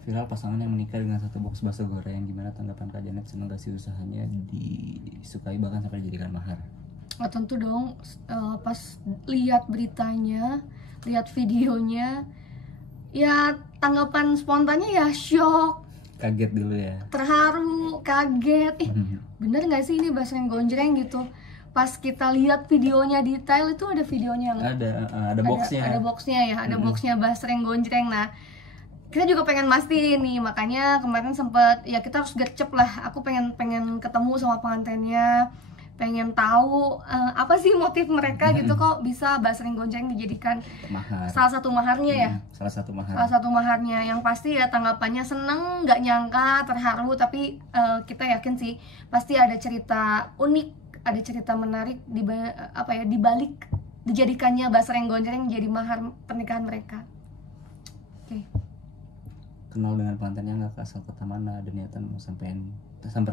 Viral pasangan yang menikah dengan satu box bakso goreng. Gimana tanggapan Kak Janet? Senang gak sih usahanya disukai bahkan sampai dijadikan mahar? Oh, tentu dong. Pas lihat beritanya, lihat videonya, ya tanggapan spontannya ya shock, Kaget dulu ya. terharu, kaget. Bener nggak sih ini basreng gonjreng gitu? Pas kita lihat videonya detail, itu ada videonya nggak? Ada boxnya. Ada boxnya ya, ada boxnya basreng gonjreng. Nah, kita juga pengen mastiin nih, makanya kemarin sempet ya kita harus gercep lah. Aku pengen ketemu sama pengantinnya, pengen tahu apa sih motif mereka gitu, kok bisa basreng gonjreng dijadikan Mahar. salah satu maharnya ya. Salah satu mahar. Salah satu maharnya. Yang pasti ya tanggapannya seneng, nggak nyangka, terharu, tapi kita yakin sih pasti ada cerita unik, ada cerita menarik di balik dijadikannya basreng gonjreng jadi mahar pernikahan mereka. Oke. Kenal dengan pengantinnya nggak, asal kota mana, ada niatan mau samperin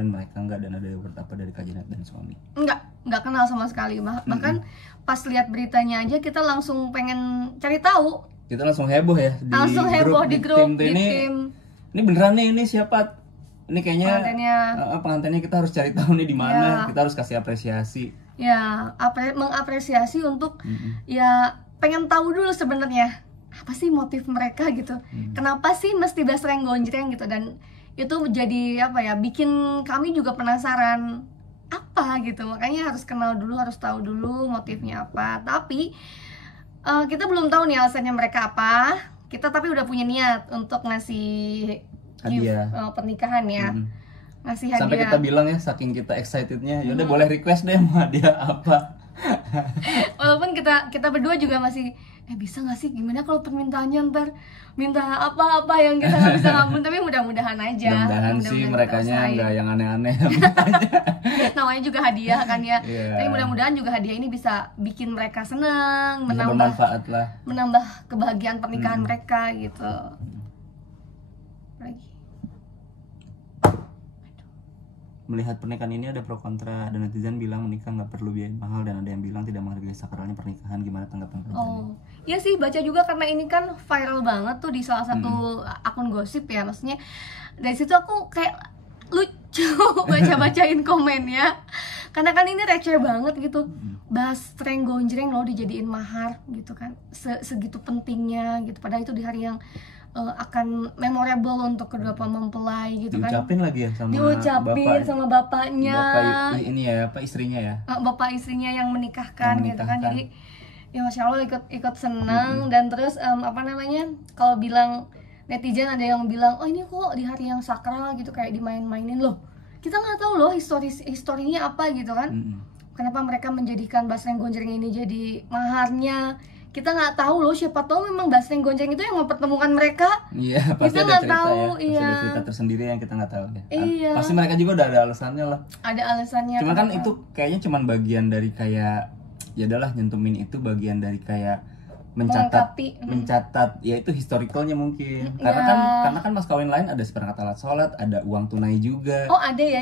mereka nggak, dan ada word apa dari Kak Janet dan suami? Nggak kenal sama sekali. Bahkan pas lihat beritanya aja kita langsung pengen cari tahu. Kita langsung heboh ya di Langsung heboh di grup, di tim. Ini beneran nih, ini siapa? Ini kayaknya Pengantinnya. pengantinnya kita harus cari tahu nih di mana. Ya. Kita harus kasih apresiasi. Ya, mengapresiasi untuk ya pengen tahu dulu sebenarnya apa sih motif mereka gitu. Kenapa sih mesti basreng gonjreng gitu, dan itu jadi apa ya, bikin kami juga penasaran apa gitu. Makanya harus kenal dulu, harus tahu dulu motifnya apa. Tapi kita belum tahu nih alasannya mereka apa. Kita tapi udah punya niat untuk ngasih Hadiah. Pernikahan ya. Ngasih hadiah. Sampai kita bilang ya, saking kita excitednya, yaudah boleh request deh mau hadiah apa. Walaupun kita berdua juga masih bisa nggak sih, gimana kalau permintaannya ntar minta apa-apa yang kita nggak bisa ngabun. Tapi mudah-mudahan aja. Mudah-mudahan sih merekanya nggak yang aneh-aneh. Namanya juga hadiah kan ya. Yeah. Tapi mudah-mudahan juga hadiah ini bisa bikin mereka senang, Bisa bermanfaat lah, menambah kebahagiaan pernikahan mereka gitu. Lagi. Melihat pernikahan ini ada pro kontra, dan netizen bilang menikah nggak perlu biaya mahal, dan ada yang bilang tidak menghargai sakralnya pernikahan. Gimana tanggapan kalian? Iya sih, baca juga karena ini kan viral banget tuh di salah satu akun gosip ya. Maksudnya dari situ aku kayak lucu baca-bacain komennya, karena kan ini receh banget gitu. Basreng gonjreng loh dijadiin mahar gitu kan, segitu pentingnya gitu, padahal itu di hari yang akan memorable untuk kedua mempelai gitu kan. Diucapin lagi ya sama sama bapaknya. Ini ya, istrinya ya. Bapak istrinya yang menikahkan gitu kan. Jadi ya Masya Allah ikut senang. Dan terus kalau bilang netizen, ada yang bilang, oh ini kok di hari yang sakral gitu kayak dimain-mainin loh. Kita nggak tahu loh historinya apa gitu kan. Kenapa mereka menjadikan basreng gonjreng ini jadi maharnya. Kita nggak tahu loh, siapa tahu memang basreng gonjreng itu yang mempertemukan mereka. Iya, pasti kita ada cerita tahu, ya. Pasti ada cerita tersendiri yang kita nggak tahu ya. Iya. Pasti mereka juga udah ada alasannya lah. Ada alasannya. Cuman kan itu kayaknya cuman bagian dari kayak, ya adalah nyentumin itu bagian dari kayak mencatat ya itu historicalnya mungkin. Karena kan mas kawin lain ada seperangkat alat sholat, ada uang tunai juga. Oh ada ya,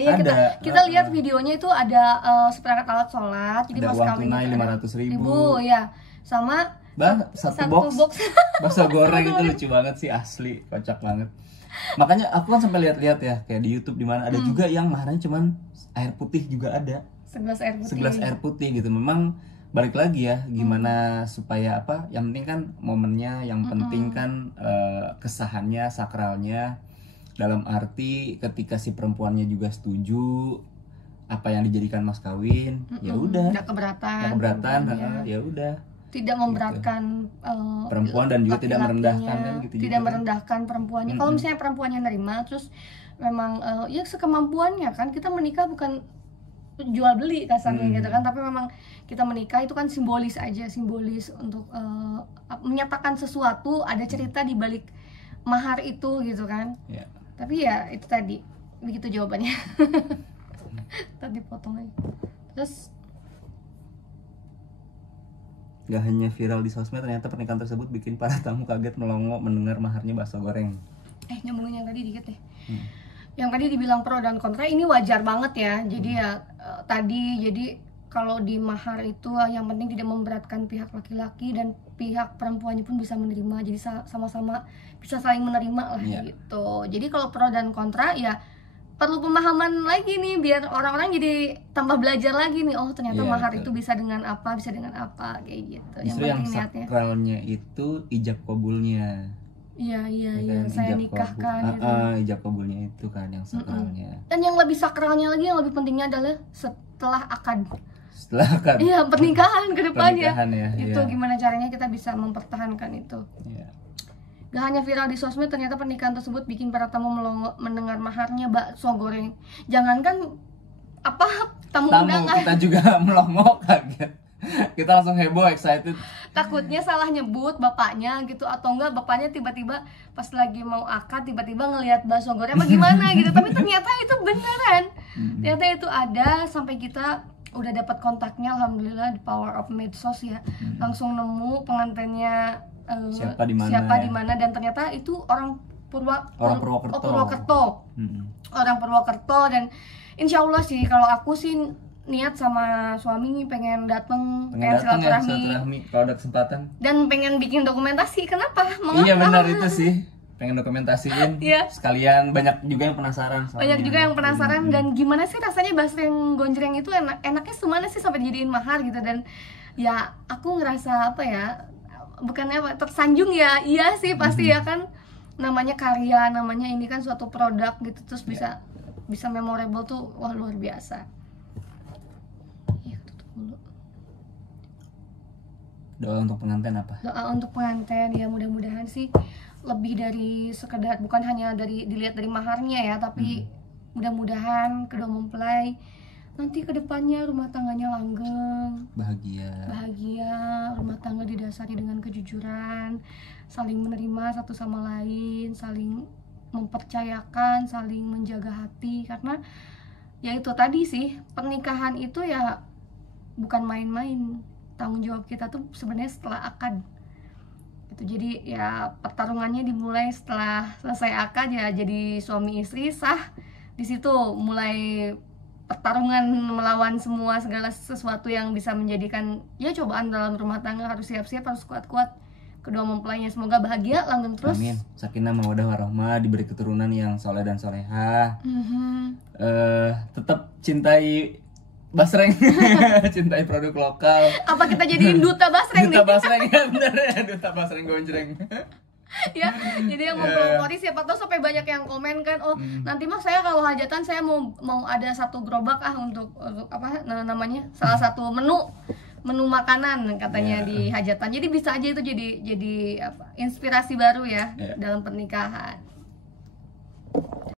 kita lihat videonya itu ada seperangkat alat sholat, jadi ada mas uang kawin tunai 500.000 ya, sama satu box bakso goreng. Itu lucu banget sih, asli kocak banget. Makanya aku kan sampai lihat-lihat ya kayak di YouTube, di mana ada juga yang maharnya cuman air putih juga ada. Segelas air putih gitu. Memang balik lagi ya, gimana supaya apa? Yang penting kan momennya, yang penting kan kesahannya, sakralnya. Dalam arti ketika si perempuannya juga setuju apa yang dijadikan mas kawin, ya udah. Nggak keberatan. Ya udah. Tidak memberatkan perempuan dan juga tidak merendahkan kan gitu. Tidak merendahkan perempuannya. Kalau misalnya perempuannya nerima, terus memang ya sekemampuannya kan, kita menikah bukan jual beli kasarnya gitu kan, tapi memang kita menikah itu kan simbolis aja, simbolis untuk menyatakan sesuatu, ada cerita di balik mahar itu gitu kan. Tapi ya itu tadi, begitu jawabannya. Tadi potong aja. Terus gak hanya viral di sosmed, ternyata pernikahan tersebut bikin para tamu kaget melongo mendengar maharnya bakso goreng. Nyambungin yang tadi dikit deh. Yang tadi dibilang pro dan kontra, ini wajar banget ya. Jadi ya tadi, jadi kalau di mahar itu yang penting tidak memberatkan pihak laki-laki dan pihak perempuannya pun bisa menerima, jadi sama-sama bisa saling menerima lah gitu. Jadi kalau pro dan kontra ya perlu pemahaman lagi nih biar orang-orang jadi tambah belajar lagi nih, oh ternyata mahar itu bisa dengan apa kayak gitu. Justru yang sakralnya itu ijab kabulnya. Iya, saya nikahkan gitu. Ijab kabulnya itu kan yang sakralnya. Dan yang lebih sakralnya lagi, yang lebih pentingnya adalah setelah akad. Setelah akad. Iya, pernikahan ke depannya. Itu ya. Gimana caranya kita bisa mempertahankan itu. Iya. Gak hanya viral di sosmed, ternyata pernikahan tersebut bikin para tamu mendengar maharnya bakso goreng. Jangankan tamu undangan, kita juga melongo kaget. Kita langsung heboh, excited. Takutnya salah nyebut bapaknya gitu, atau enggak bapaknya tiba-tiba pas lagi mau akad tiba-tiba ngelihat bakso goreng bagaimana gitu. Tapi ternyata itu beneran. Ternyata itu ada, sampai kita udah dapat kontaknya, alhamdulillah, the power of medsos ya. Langsung nemu pengantinnya siapa di mana dan ternyata itu orang Purwokerto. Orang Purwokerto, dan insya Allah sih kalau aku sih niat sama suami pengen datang silaturahmi kalau ada kesempatan, dan pengen bikin dokumentasi. Kenapa? Iya benar itu sih, pengen dokumentasiin. Sekalian banyak juga yang penasaran. Dan gimana sih rasanya basreng gonjreng itu, enaknya semana sih sampai dijadiin mahar gitu. Dan ya aku ngerasa bukannya tersanjung ya, iya sih pasti ya kan, namanya karya, namanya ini kan suatu produk gitu, terus bisa memorable tuh, wah luar biasa. Doa untuk pengantin apa? Doa untuk pengantin ya mudah-mudahan sih lebih dari sekedar, bukan hanya dilihat dari maharnya ya, tapi mudah-mudahan kedua mempelai nanti kedepannya rumah tangganya langgeng, bahagia, rumah tangga didasari dengan kejujuran, saling menerima satu sama lain, saling mempercayakan, saling menjaga hati. Karena ya itu tadi sih, pernikahan itu ya bukan main-main. Tanggung jawab kita tuh sebenarnya setelah akad itu. Jadi ya pertarungannya dimulai setelah selesai akad ya, jadi suami istri sah. Di situ mulai pertarungan melawan segala sesuatu yang bisa menjadikan ya cobaan dalam rumah tangga. Harus siap-siap, harus kuat-kuat kedua mempelainya. Semoga bahagia, langgeng terus. Amin. Sakinah mawaddah warahmah, diberi keturunan yang soleh dan solehah. Tetap cintai basreng, cintai produk lokal. Apa kita jadiin duta basreng nih? Duta basreng ya, bener ya, duta basreng gonjreng. Ya, jadi yang mempelopori siapa tahu sampai banyak yang komen kan, oh nanti mah saya kalau hajatan saya mau ada satu gerobak untuk namanya salah satu menu makanan katanya di hajatan. Jadi bisa aja itu jadi inspirasi baru ya dalam pernikahan.